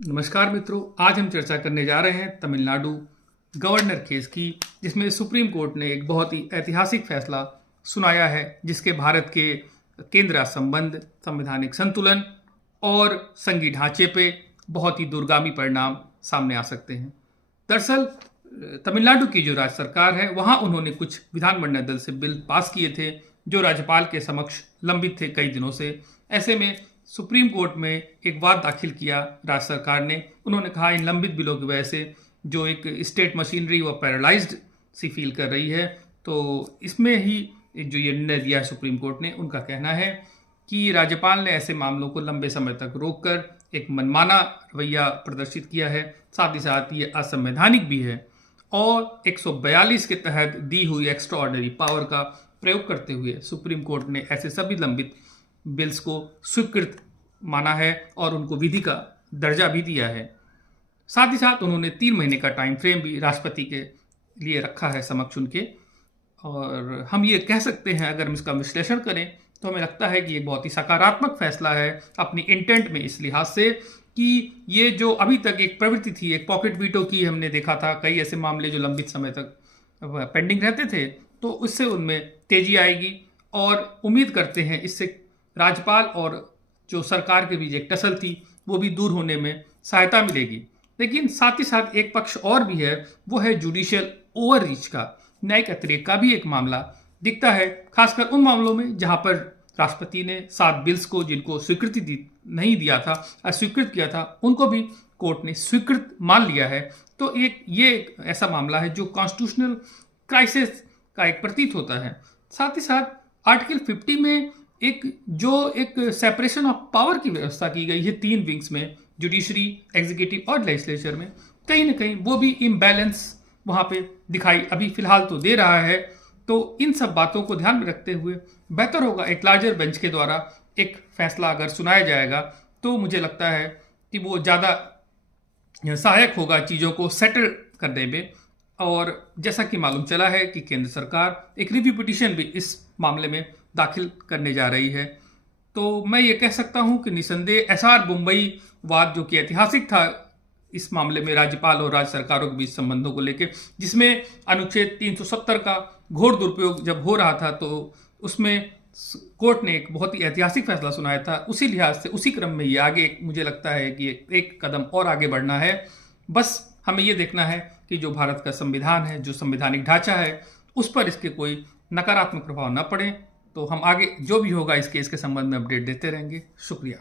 नमस्कार मित्रों, आज हम चर्चा करने जा रहे हैं तमिलनाडु गवर्नर केस की, जिसमें सुप्रीम कोर्ट ने एक बहुत ही ऐतिहासिक फैसला सुनाया है, जिसके भारत के केंद्र राज्य संबंध, संवैधानिक संतुलन और संघीय ढांचे पे बहुत ही दूरगामी परिणाम सामने आ सकते हैं। दरअसल तमिलनाडु की जो राज्य सरकार है, वहाँ उन्होंने कुछ विधानमंडल दल से बिल पास किए थे जो राज्यपाल के समक्ष लंबित थे कई दिनों से। ऐसे में सुप्रीम कोर्ट में एक वाद दाखिल किया राज्य सरकार ने। उन्होंने कहा इन लंबित बिलों की वजह से जो एक स्टेट मशीनरी वो पैरालाइज्ड सी फील कर रही है। तो इसमें ही जो ये निर्णय दिया है सुप्रीम कोर्ट ने, उनका कहना है कि राज्यपाल ने ऐसे मामलों को लंबे समय तक रोककर एक मनमाना रवैया प्रदर्शित किया है। साथ ही साथ ये असंवैधानिक भी है और 142 के तहत दी हुई एक्स्ट्रा ऑर्डिनरी पावर का प्रयोग करते हुए सुप्रीम कोर्ट ने ऐसे सभी लंबित बिल्स को स्वीकृत माना है और उनको विधि का दर्जा भी दिया है। साथ ही साथ उन्होंने 3 महीने का टाइम फ्रेम भी राष्ट्रपति के लिए रखा है समक्ष उनके। और हम ये कह सकते हैं, अगर हम इसका विश्लेषण करें तो हमें लगता है कि ये बहुत ही सकारात्मक फैसला है अपनी इंटेंट में, इस लिहाज से कि ये जो अभी तक एक प्रवृत्ति थी, एक पॉकेट वीटो की हमने देखा था, कई ऐसे मामले जो लंबित समय तक पेंडिंग रहते थे, तो उससे उनमें तेजी आएगी और उम्मीद करते हैं इससे राज्यपाल और जो सरकार के बीच एक टसल थी वो भी दूर होने में सहायता मिलेगी। लेकिन साथ ही साथ एक पक्ष और भी है, वो है जुडिशियल ओवररीच का, न्यायिक अतिरेक का भी एक मामला दिखता है, खासकर उन मामलों में जहां पर राष्ट्रपति ने 7 बिल्स को जिनको स्वीकृति नहीं दिया था, अस्वीकृत किया था, उनको भी कोर्ट ने स्वीकृत मान लिया है। तो ये एक ऐसा मामला है जो कॉन्स्टिट्यूशनल क्राइसिस का एक प्रतीत होता है। साथ ही साथ आर्टिकल 50 में एक सेपरेशन ऑफ पावर की व्यवस्था की गई है 3 विंग्स में, जुडिशरी, एग्जीक्यूटिव और लेजिस्लेचर में, कहीं ना कहीं वो भी इम्बैलेंस वहाँ पे दिखाई अभी फिलहाल तो दे रहा है। तो इन सब बातों को ध्यान में रखते हुए बेहतर होगा एक लार्जर बेंच के द्वारा एक फैसला अगर सुनाया जाएगा तो मुझे लगता है कि वो ज़्यादा सहायक होगा चीज़ों को सेटल करने में। और जैसा कि मालूम चला है कि केंद्र सरकार एक रिव्यू पिटीशन भी इस मामले में दाखिल करने जा रही है। तो मैं ये कह सकता हूं कि निसंदेह एसआर मुंबई वाद, जो कि ऐतिहासिक था इस मामले में राज्यपाल और राज्य सरकारों के बीच संबंधों को लेकर, जिसमें अनुच्छेद 370 का घोर दुरुपयोग जब हो रहा था, तो उसमें कोर्ट ने एक बहुत ही ऐतिहासिक फैसला सुनाया था। उसी लिहाज से उसी क्रम में ये आगे मुझे लगता है कि एक कदम और आगे बढ़ना है। बस हमें ये देखना है कि जो भारत का संविधान है, जो संवैधानिक ढांचा है, उस पर इसके कोई नकारात्मक प्रभाव न पड़े। तो हम आगे जो भी होगा इस केस के संबंध में अपडेट देते रहेंगे। शुक्रिया।